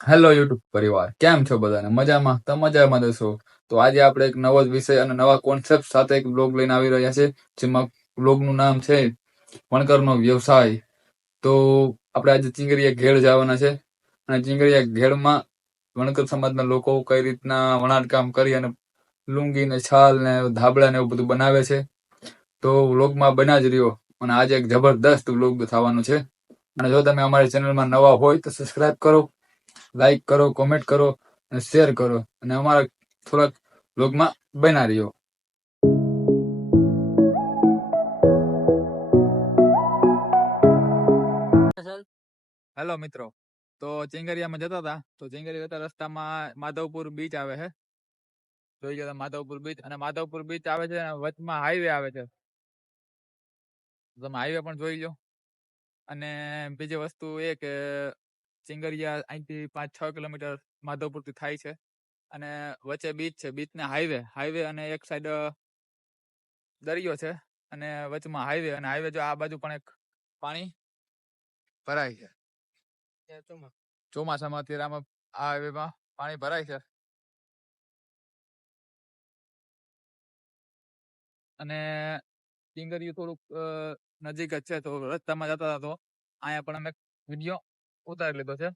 Hello YouTube પરિવાર. કેમ છો બધાને? મજામાં? તો મજામાં જશો તો આજે આપણે એક નવો જ વિષય અને નવા કોન્સેપ્ટ સાથે એક બ્લોગ લઈને આવી રહ્યા છે, જેમાં બ્લોગનું નામ છે વણકરનો વ્યવસાય. તો આપણે આજે ચીંગરીયા ઘેડ જવાના છે. અને ચીંગરીયા ઘેડમાં વણકર સમાજના લોકો કઈ રીતના વણાટકામ કરી અને લુંગી ને છાલ ને ધાબળા ને એવું બધું બનાવે છે. તો વ્લોગમાં બના જ રહ્યો. અને આજે એક જબરદસ્ત વ્લોગ થવાનું છે. અને જો તમે અમારી ચેનલમાં નવા હોય તો સબસ્ક્રાઇબ કરો. લાઈક કરો કોમેન્ટ કરો અને શેર કરો. અને અમારા થોડાક બ્લોગમાં બના રહ્યો હેલો મિત્રો. તો ચેંગરિયામાં જતા હતા. તો ચિંગરિયા જતા રસ્તામાં માધવપુર બીચ આવે છે. જોઈ ગયો માધવપુર બીચ અને માધવપુર બીચ આવે છે અને વચમાં હાઈવે આવે છે. તમે હાઈવે પણ જોઈ લો. અને બીજી વસ્તુ એ કે ચિંગરિયા અહીંથી પાંચ છ કિલોમીટર માધવપુરથી થાય છે. અને વચ્ચે બીચ છે. બીચ ને હાઈવે હાઈવે અને એક સાઈડ દરિયો છે. અને વચમાં હાઈવે અને હાઈવે જો આ બાજુ પણ એક પાણી ભરાય છે. ચોમાસામાં અત્યારે આમાં આ હાઈવેમાં પાણી ભરાય છે. અને ચિંગરિયું થોડુંક નજીક જ છે. તો રસ્તામાં જતા હતા તો અહીંયા પણ અમે વીડિયો ઉતારી લીધો છે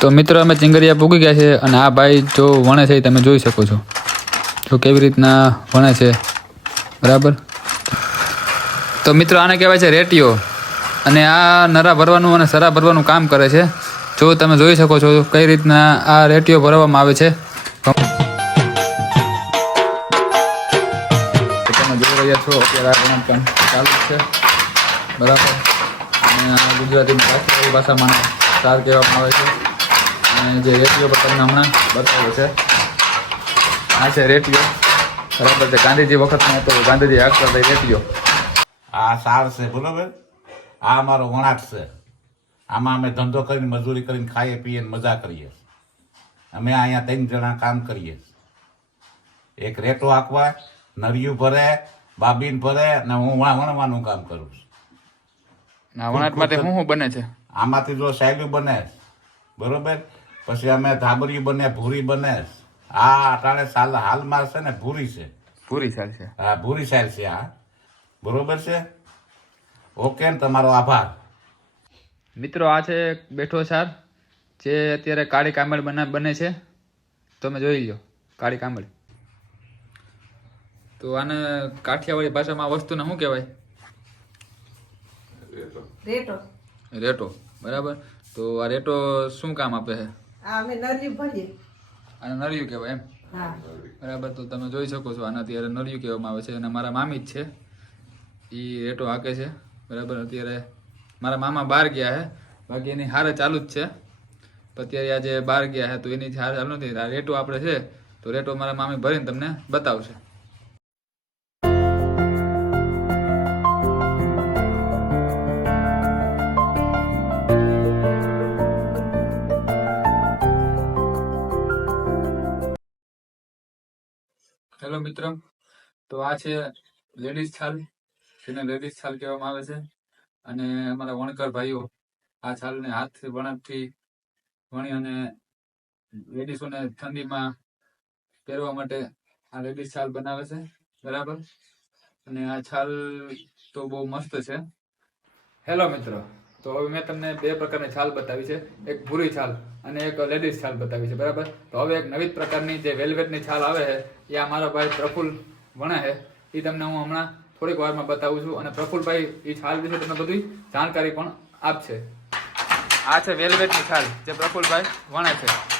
તો મિત્રો, અમે ચિંગરિયા પૂગી ગયા છે અને આ ભાઈ જો વણે છે તમે જોઈ શકો છો. જો કેવી રીતના ભણે છે? બરાબર? તો મિત્રો આને કહેવાય છે રેટિયો અને આ નરા ભરવાનું અને સરા ભરવાનું કામ કરે છે. જો તમે જોઈ શકો છો કઈ રીતના આ રેટિયો ભરવામાં આવે છે. તો તમે જોઈ રહ્યા છો અત્યારે આ કામ ચાલુ છે. બરાબર? અને આ ભાષામાં સાર કહેવામાં આવે છે. અને જે રેટિયો પર તમને હમણાં બતાવ્યો છે. આ છે રેટિયો બરાબર છે ગાંધીજી વખતનો હતો ગાંધીજી હાકતા હતા રેટિયો આ સાર છે બરોબર આ અમારો વણાટ છે. આમાં અમે ધંધો કરીને મજૂરી કરીને ખાઈએ પીએ મજા કરીએ. અમે અહીંયા ત્રણ જણા કામ કરીએ. એક રેટો હાંકવા નરિયું ભરે બાબીન ભરે ને હું વણા- વણવાનું કામ કરું છું. આ વણાટ માટે શું શું બને છે? આમાંથી જો સાયલું બને બરોબર? પછી અમે ધાબરિયું બને ભૂરી બને. આ અટાણે સાલ હાલમાં છે ને ભૂરી છે. પૂરી સાલ છે. હા ભૂરી સાલ છે હા. બરોબર છે? ઓકે ને તમારો આભાર. મિત્રો આ છે બેઠો સાર જે અત્યારે કાળી કામળ બના બને છે. તમે જોઈ લો કાળી કામળ. તો આને કાઠિયાવાડી ભાષામાં આ વસ્તુને શું કહેવાય? રેટો. રેટો. બરાબર. તો આ રેટો શું કામ આપે છે? અમે નરી ભરીએ. આને નળિયું કહેવાય એમ. બરાબર તો તમે જોઈ શકો છો આના અત્યારે નળિયું કહેવામાં આવે છે અને મારા મામી જ છે. એ રેટો હાકે છે. બરાબર અત્યારે મારા મામા બહાર ગયા છે બાકી એની હારે ચાલુ જ છે. અત્યારે આજે બહાર ગયા છે તો એની હારે ચાલુ નથી. આ રેટો આપણે છે તો રેટો મારા મામી ભરીને તમને બતાવશે. હેલો તો આ છે લેડીઝ છાલ જેને લેડીઝ છાલ કહેવામાં આવે છે. અને અમારા વણકર ભાઈઓ આ છાલને હાથથી વણાટથી વણી અને લેડીઝોને ઠંડીમાં પહેરવા માટે આ લેડીઝ છાલ બનાવે છે. બરાબર? અને આ છાલ તો બહુ મસ્ત છે. હેલો મિત્રો. તો હવે મેં તમને બે પ્રકારની છાલ બતાવી છે. એક ભૂરી છાલ અને એક લેડીઝ છાલ બતાવી છે, બરાબર? તો હવે એક નવી પ્રકારની જે વેલ્વેટની છાલ આવે છે, એ આ મારા ભાઈ પ્રફુલ વણે છે. એ તમને હું હમણાં થોડીક વારમાં બતાવું છું અને પ્રફુલભાઈ એ છાલ વિશે તમને બધી જાણકારી પણ આપશે. આ છે વેલ્વેટની છાલ જે પ્રફુલભાઈ વણે છે.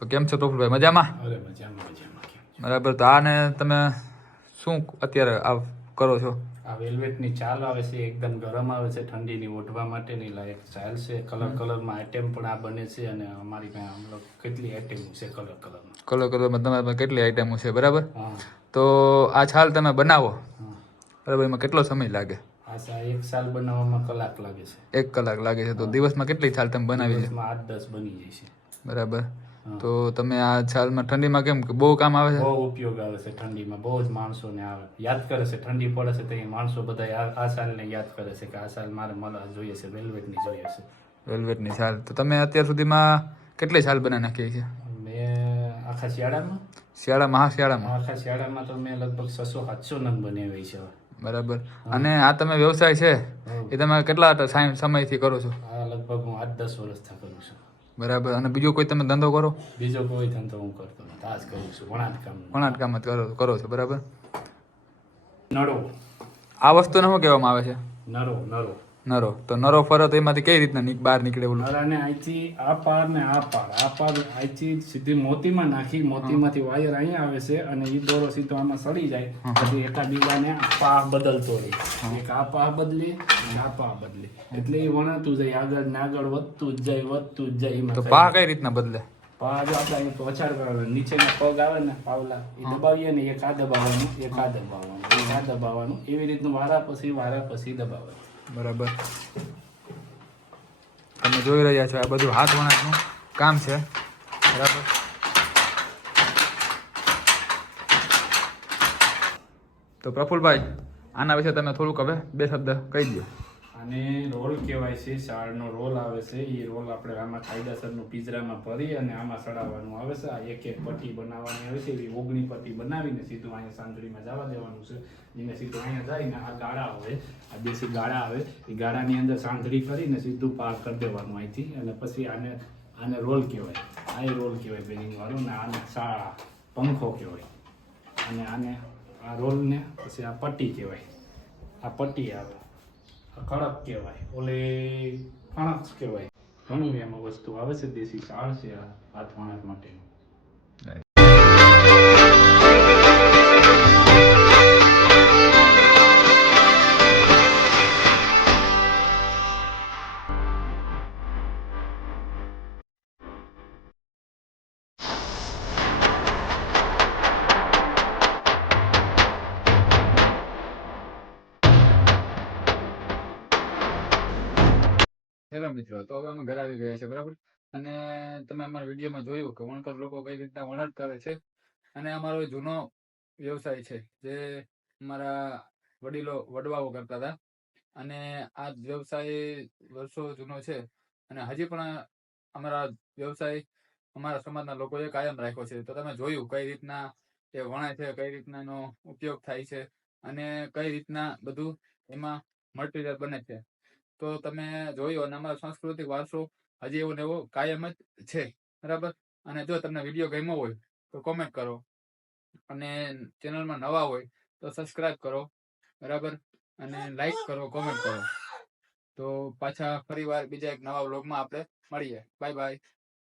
તો કેમ છો પ્રફુલભાઈ મજામાં? બરાબર તો આને તમે શું અત્યારે આ કરો છો? આ વેલ્વેટની ચાલ આવે છે એકદમ ગરમ આવે છે ઠંડીની ઓઢવા માટેની લાયક ચાલ છે. કલર કલરમાં આઈટમ પણ આ બને છે અને અમારી પાસે કેટલી આઈટમો છે કલર કલરમાં? કલર કલરમાં તમારે કેટલી આઈટમો છે બરાબર? તો આ છાલ તમે બનાવો. બરાબર એમાં કેટલો સમય લાગે? એક સાલ બનાવવામાં કલાક લાગે છે. એક કલાક લાગે છે તો દિવસમાં કેટલી છાલ તમે બનાવી છે? આઠ દસ બની જાય છે. બરાબર. તો તમે આ છાલમાં ઠંડીમાં કેમ કે બહુ કામ આવે છે? બહુ ઉપયોગ આવે છે ઠંડીમાં બહુ જ માણસોને આવે. યાદ કરે છે ઠંડી પડે છે તો એ માણસો બધા આ સાલને યાદ કરે છે કે આ સાલ મારે મળવા જોઈએ છે વેલ્વેટની જોઈએ છે. વેલ્વેટની છાલ તો તમે અત્યાર સુધીમાં કેટલી છાલ બનાવી નાખી છે? મેં આખા શિયાળામાં? શિયાળામાં હા શિયાળામાં. આખા શિયાળામાં તો મેં લગભગ છસો સાતસો નંગ બનાવી છે. બરાબર. અને આ તમે વ્યવસાય છે? એ તમે કેટલા સમયથી કરો છો? આ લગભગ હું આઠ દસ વર્ષથી કરું છું. બરાબર. અને બીજો કોઈ તમે ધંધો કરો? બીજો કોઈ ધંધો હું કરતો નથી. આ જ કરું છું. વણાટ કામ વણાટકામ જ કરો કરો છો બરાબર? નળો. આ વસ્તુને શું કહેવામાં આવે છે? નરો નરો નરો. તો નરો ફરો તો એમાંથી કઈ રીતના નીક- બહાર નીકળે ઓલું? નરાને અહીંથી આ પાર ને આ પાર. આ પાર અહીંથી સીધી મોતીમાં નાખી મોતીમાંથી વાયર અહીંયા આવે છે અને એ દોરો સીધો આમાં સડી જાય. પછી એકાબીજાને પાહ બદલતો રહે. એક આ પાહ બદલી આ પાહ બદલી. એટલે એ વણાતું જાય આગળ ને આગળ વધતું જ જાય વધતું જ જાય તો. પા કઈ રીતના બદલે? પા જો આપણે અહીં પહોંચાડ કરવાનો નીચેના પગ આવે ને પાવલા એ દબાવીએ ને એક આ દબાવવાનું એક આ દબાવવાનું એક આ દબાવવાનું. એવી રીતનું વારા પછી વારા પછી દબાવવાનું. બરાબર. તમે જોઈ રહ્યા છો આ બધું હાથ વણાટનું કામ છે. બરાબર. તો પ્રફુલભાઈ, આના વિશે તમે થોડુંક હવે બે શબ્દ કહી દો અને રોલ કહેવાય છે, શાળનો રોલ આવે છે એ રોલ આપણે આમાં કાયદાસરનું પિંજરામાં ભરી અને આમાં ચડાવવાનું આવે છે. આ એક એક પટ્ટી બનાવવાની આવે છે, એવી ઓગણી પટ્ટી બનાવીને સીધું અહીંયા સાંદડીમાં જવા દેવાનું છે. એને સીધું અહીંયા જઈને આ ગાળા આવે, આ દેશી ગાળા આવે, એ ગાળાની અંદર સાંદડી કરીને સીધું પાર કરી દેવાનું અહીંથી. અને પછી આને આને રોલ કહેવાય. આ એ રોલ કહેવાય બેનિંગવાળું વાળો ને આને શાળા પંખો કહેવાય. અને આને, આ રોલને પછી આ પટ્ટી કહેવાય. આ પટ્ટી આવે. આ કડક કહેવાય. ઓલે ફણસ કહેવાય. ઘણું એમાં વસ્તુ આવે છે દેશી સાળ છે આ ફણસ માટે માટેનું. હેલો મિત્રો તો અમે ઘરે આવી ગયા છે, બરાબર? અને તમે અમારા વિડીયોમાં જોયું કે વણકર લોકો કઈ રીતના વણટ કરે છે? અને અમારો જૂનો વ્યવસાય છે, જે અમારા વડીલો વડવાઓ કરતા હતા. અને આ વ્યવસાય વર્ષો જૂનો છે. અને હજી પણ અમારા વ્યવસાય અમારા સમાજના લોકોએ કાયમ રાખ્યો છે. તો તમે જોયું કઈ રીતના એ વણે છે, કઈ રીતના એનો ઉપયોગ થાય છે અને કઈ રીતના બધું એમાં મટીરિયલ બને છે? તો તમે જોયું અને અમારો સાંસ્કૃતિક વારસો હજી એવો ને એવો કાયમ જ છે. બરાબર? અને જો તમને વીડિયો ગમ્યો હોય તો કોમેન્ટ કરો. અને ચેનલમાં નવા હોય તો સબસ્ક્રાઇબ કરો. બરાબર? અને લાઈક કરો કોમેન્ટ કરો. તો પાછા ફરીવાર બીજા એક નવા વ્લોગમાં આપણે મળીએ. Bye bye